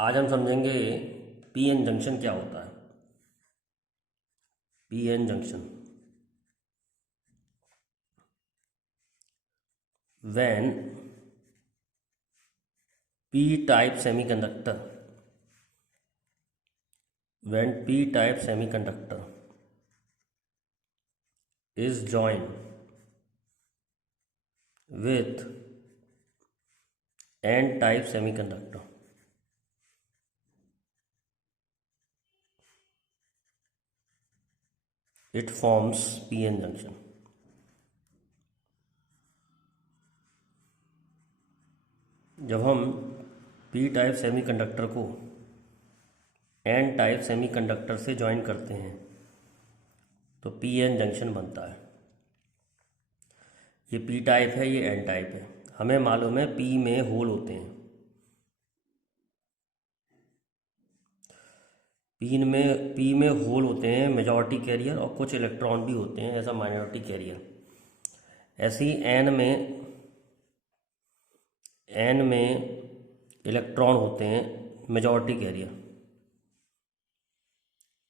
आज हम समझेंगे पीएन जंक्शन क्या होता है। PN junction, when P type semiconductor when p-type semiconductor is joined with n-type semiconductor, it forms pn junction. जब हम p टाइप सेमीकंडक्टर को n टाइप सेमीकंडक्टर से ज्वाइन करते हैं तो pn जंक्शन बनता है। ये p टाइप है, ये n टाइप है। हमें मालूम है p में होल होते हैं, p में होल होते हैं मेजॉरिटी कैरियर, और कुछ इलेक्ट्रॉन भी होते हैं ऐसा माइनॉरिटी कैरियर। ऐसे ही n में इलेक्ट्रॉन होते हैं मेजॉरिटी कैरियर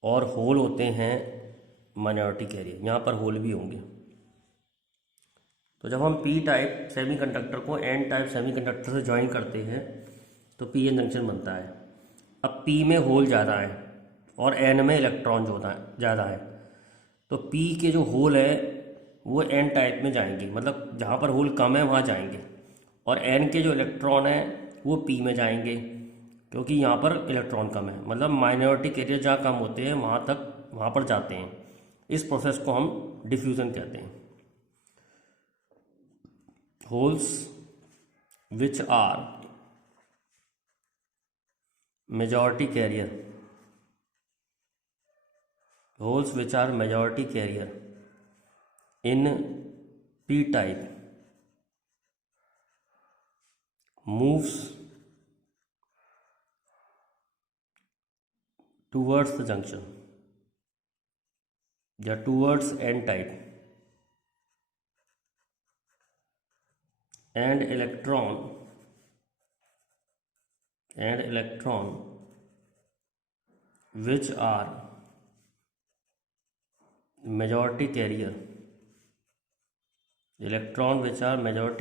और होल होते हैं माइनॉरिटी कैरियर। यहाँ पर होल भी होंगे। तो जब हम p टाइप सेमीकंडक्टर को n टाइप सेमीकंडक्टर से ज्वाइन करते हैं तो पीएन जंक्शन बनता है। अब p में होल ज़्यादा है और n में इलेक्ट्रॉन ज़्यादा है, तो p के जो होल है वो n टाइप में जाएंगे, मतलब जहाँ पर होल कम है वहाँ जाएंगे, और n के जो इलेक्ट्रॉन है वो p में जाएंगे क्योंकि यहाँ पर इलेक्ट्रॉन कम है। मतलब माइनॉरिटी कैरियर जहाँ कम होते हैं वहाँ पर जाते हैं। इस प्रोसेस को हम डिफ्यूज़न कहते हैं। Holes which are majority carrier holes which are majority carrier in p type moves towards the junction या towards n type, and electron which are majority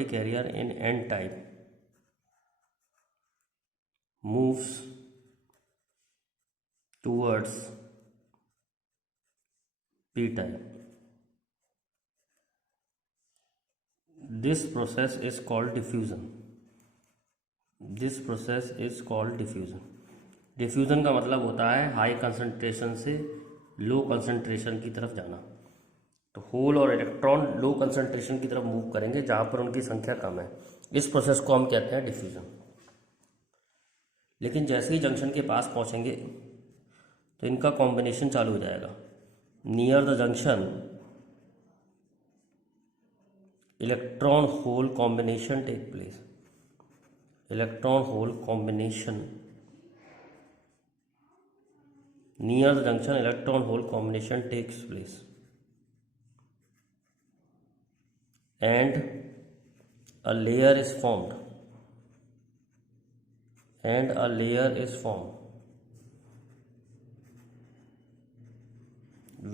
carrier in n type moves towards p type. This process is called diffusion. Diffusion का मतलब होता है high concentration से low concentration की तरफ जाना। तो होल और इलेक्ट्रॉन लो कंसंट्रेशन की तरफ मूव करेंगे जहाँ पर उनकी संख्या कम है। इस प्रोसेस को हम कहते हैं डिफ्यूज़न। लेकिन जैसे ही जंक्शन के पास पहुँचेंगे तो इनका कॉम्बिनेशन चालू हो जाएगा। Near the junction electron hole combination take place. Electron hole combination, near the junction electron hole combination takes place and a layer is formed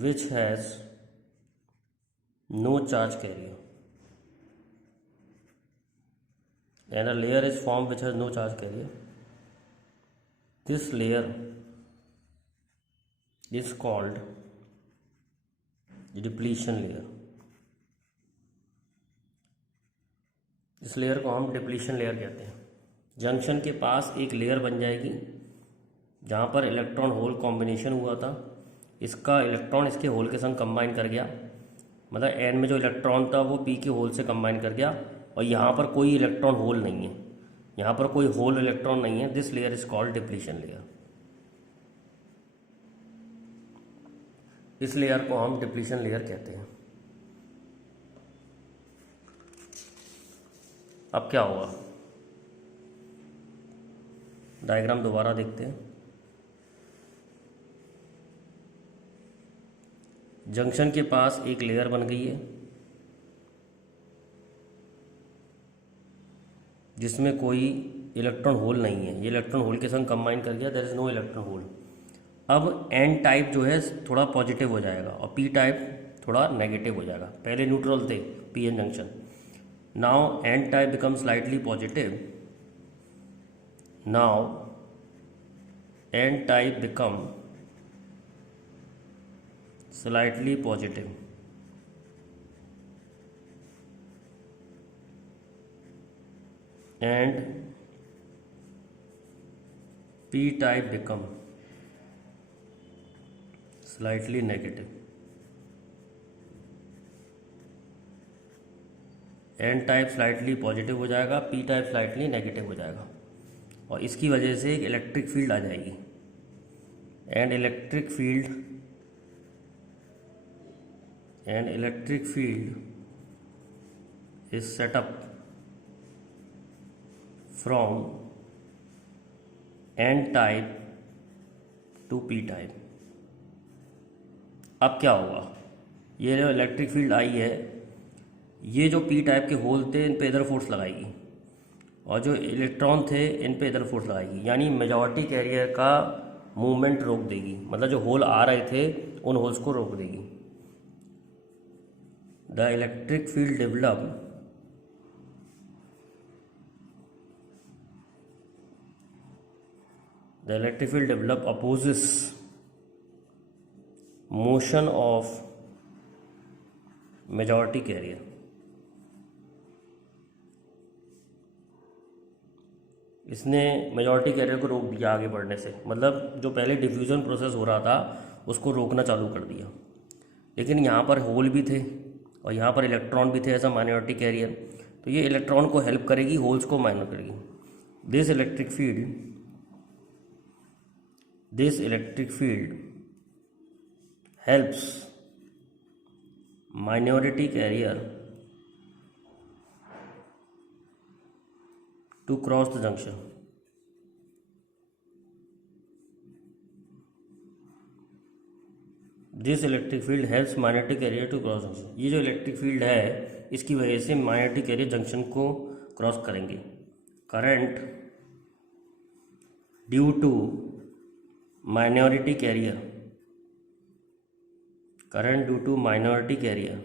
which has no charge carrier, this layer is called depletion layer. इस layer को हम depletion layer कहते हैं। Junction के पास एक layer बन जाएगी जहाँ पर इलेक्ट्रॉन होल कॉम्बिनेशन हुआ था। इसका इलेक्ट्रॉन इसके होल के संग कंबाइन कर गया, मतलब एन में जो इलेक्ट्रॉन था वो पी के होल से कंबाइन कर गया, और यहाँ पर कोई इलेक्ट्रॉन होल नहीं है, यहाँ पर कोई होल इलेक्ट्रॉन नहीं है। This layer is called depletion layer. इस लेयर को हम डिप्लीशन लेयर कहते हैं। अब क्या होगा, डायग्राम दोबारा देखते हैं। जंक्शन के पास एक लेयर बन गई है जिसमें कोई इलेक्ट्रॉन होल नहीं है, ये इलेक्ट्रॉन होल के संग कंबाइन कर गया, there is no electron hole. अब एन टाइप जो है थोड़ा पॉजिटिव हो जाएगा और पी टाइप थोड़ा नेगेटिव हो जाएगा। पहले न्यूट्रल थे p n junction, now n type become slightly positive, now n type become slightly positive and p type become slightly negative, n type slightly positive हो जाएगा, p टाइप स्लाइटली नेगेटिव हो जाएगा और इसकी वजह से एक इलेक्ट्रिक फील्ड आ जाएगी। And electric field is set up from n type two p type. अब क्या होगा, ये जो इलेक्ट्रिक फील्ड आई है, ये जो p टाइप के होल थे इन पे इधर फोर्स लगाएगी और जो इलेक्ट्रॉन थे इन पे इधर फोर्स लगाएगी, यानी मेजॉरिटी कैरियर का मूवमेंट रोक देगी। मतलब जो होल आ रहे थे उन होल्स को रोक देगी। The electric field develop opposes motion of majority carrier। इसने मेजॉरिटी कैरियर को रोक दिया आगे बढ़ने से, मतलब जो पहले डिफ्यूजन प्रोसेस हो रहा था उसको रोकना चालू कर दिया। लेकिन यहाँ पर होल भी थे और यहाँ पर इलेक्ट्रॉन भी थे ऐसा माइनॉरिटी कैरियर, तो ये इलेक्ट्रॉन को हेल्प करेगी, होल्स को माइनर करेगी। This electric field helps minority carrier to cross the junction। This electric field helps minority carrier to cross junction. ये जो इलेक्ट्रिक फील्ड है इसकी वजह से माइनॉरिटी कैरियर जंक्शन को क्रॉस करेंगे। Current due to minority carrier, current due to minority carrier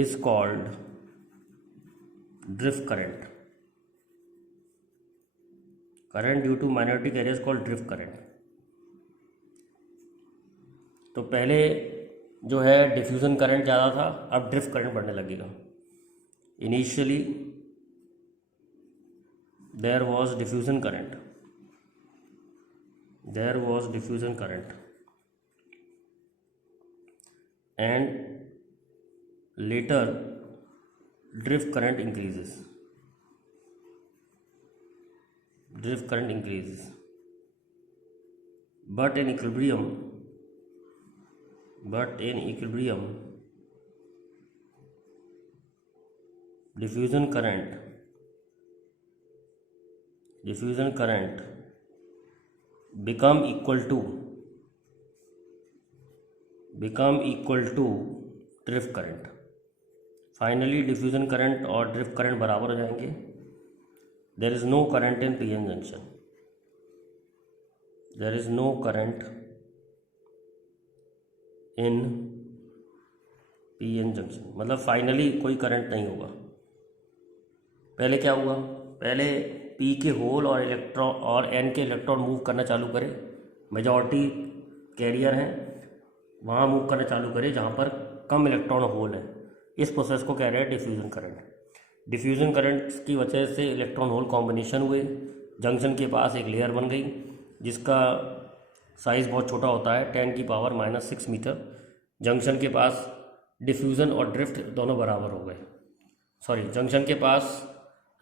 is called drift current। current due to minority carrier is called drift current। तो पहले जो है डिफ्यूजन करंट ज़्यादा था, अब ड्रिफ्ट करंट बढ़ने लगेगा। Initially there was diffusion current and later drift current increases, but in equilibrium diffusion current become equal to drift current. Finally diffusion current और ड्रिफ्ट करंट बराबर हो जाएंगे। There is no current in p n junction, मतलब finally कोई current नहीं होगा। पहले क्या हुआ, पहले पी के होल और इलेक्ट्रॉन और एन के इलेक्ट्रॉन मूव करना चालू करे, मेजॉरिटी कैरियर हैं वहाँ मूव करना चालू करे जहाँ पर कम इलेक्ट्रॉन होल है। इस प्रोसेस को कह रहे हैं डिफ्यूजन करंट। डिफ्यूजन करंट की वजह से इलेक्ट्रॉन होल कॉम्बिनेशन हुए, जंक्शन के पास एक लेयर बन गई जिसका साइज़ बहुत छोटा होता है, 10⁻⁻⁶ मीटर। जंक्शन के पास डिफ्यूज़न और ड्रिफ्ट दोनों बराबर हो गए, जंक्शन के पास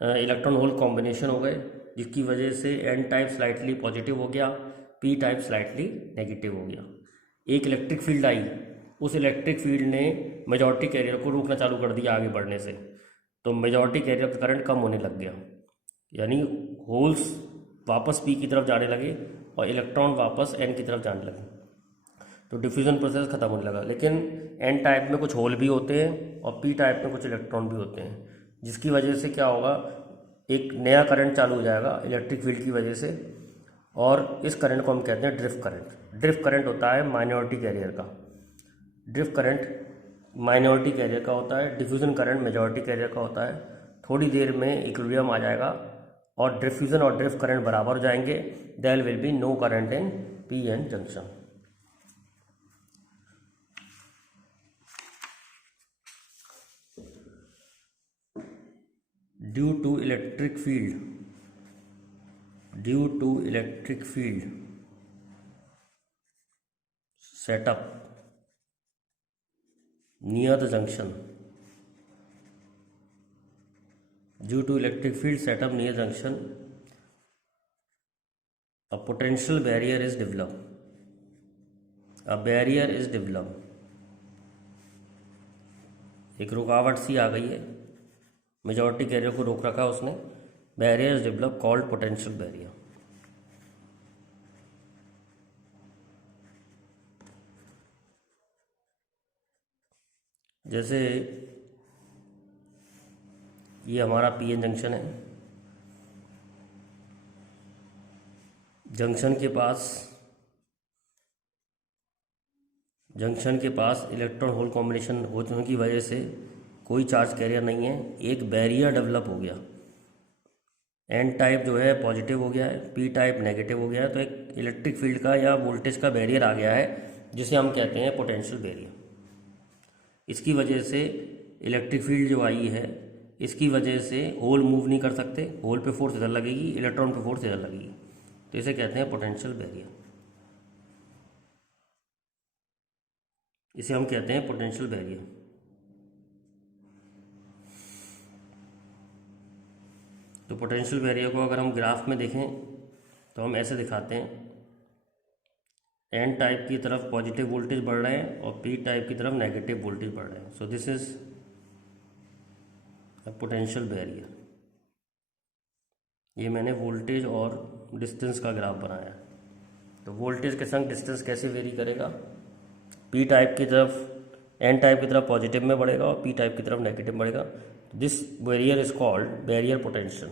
इलेक्ट्रॉन होल कॉम्बिनेशन हो गए, जिसकी वजह से एन टाइप स्लाइटली पॉजिटिव हो गया, पी टाइप स्लाइटली नेगेटिव हो गया। एक इलेक्ट्रिक फील्ड आई, उस इलेक्ट्रिक फील्ड ने मेजॉरिटी कैरियर को रोकना चालू कर दिया आगे बढ़ने से, तो मेजॉरिटी कैरियर का करंट कम होने लग गया, यानी होल्स वापस पी की तरफ जाने लगे और इलेक्ट्रॉन वापस एन की तरफ जाने लगे, तो डिफ्यूजन प्रोसेस ख़त्म होने लगा। लेकिन एन टाइप में कुछ होल भी होते हैं और पी टाइप में कुछ इलेक्ट्रॉन भी होते हैं, जिसकी वजह से क्या होगा, एक नया करंट चालू हो जाएगा इलेक्ट्रिक फील्ड की वजह से, और इस करंट को हम कहते हैं ड्रिफ्ट करंट। ड्रिफ्ट करंट होता है माइनॉरिटी कैरियर का, ड्रिफ्ट करंट माइनॉरिटी कैरियर का होता है, डिफ्यूज़न करंट मेजॉरिटी कैरियर का होता है। थोड़ी देर में इक्विलिब्रियम आ जाएगा और डिफ्यूज़न और ड्रिफ्ट करंट बराबर हो जाएंगे, there will be no current in p n junction. Due to electric field setup near the junction, due to electric field setup near junction, a potential barrier is developed. एक रुकावट सी आ गई है, majority career को रोक रखा उसने। Barrier is develop called potential barrier. जैसे ये हमारा पीएन जंक्शन है, जंक्शन के पास इलेक्ट्रॉन होल कॉम्बिनेशन होने की वजह से कोई चार्ज कैरियर नहीं है, एक बैरियर डेवलप हो गया। एन टाइप जो है पॉजिटिव हो गया है, पी टाइप नेगेटिव हो गया है, तो एक इलेक्ट्रिक फील्ड का या वोल्टेज का बैरियर आ गया है, जिसे हम कहते हैं पोटेंशियल बैरियर। इसकी वजह से इलेक्ट्रिक फील्ड जो आई है, इसकी वजह से होल मूव नहीं कर सकते, होल पे फोर्स इधर लगेगी, इलेक्ट्रॉन पे फोर्स इधर लगेगी, तो इसे कहते हैं पोटेंशियल बैरियर। इसे हम कहते हैं पोटेंशियल बैरियर। तो पोटेंशियल बैरियर को अगर हम ग्राफ में देखें तो हम ऐसे दिखाते हैं, एन टाइप की तरफ पॉजिटिव वोल्टेज बढ़ रहे हैं और पी टाइप की तरफ नेगेटिव वोल्टेज बढ़ रहे हैं। So this is a potential barrier. ये मैंने वोल्टेज और डिस्टेंस का ग्राफ बनाया है। तो वोल्टेज के संग डिस्टेंस कैसे वेरी करेगा, पी टाइप की तरफ एन टाइप की तरफ पॉजिटिव में बढ़ेगा और पी टाइप की तरफ नेगेटिव बढ़ेगा। This barrier is called barrier potential.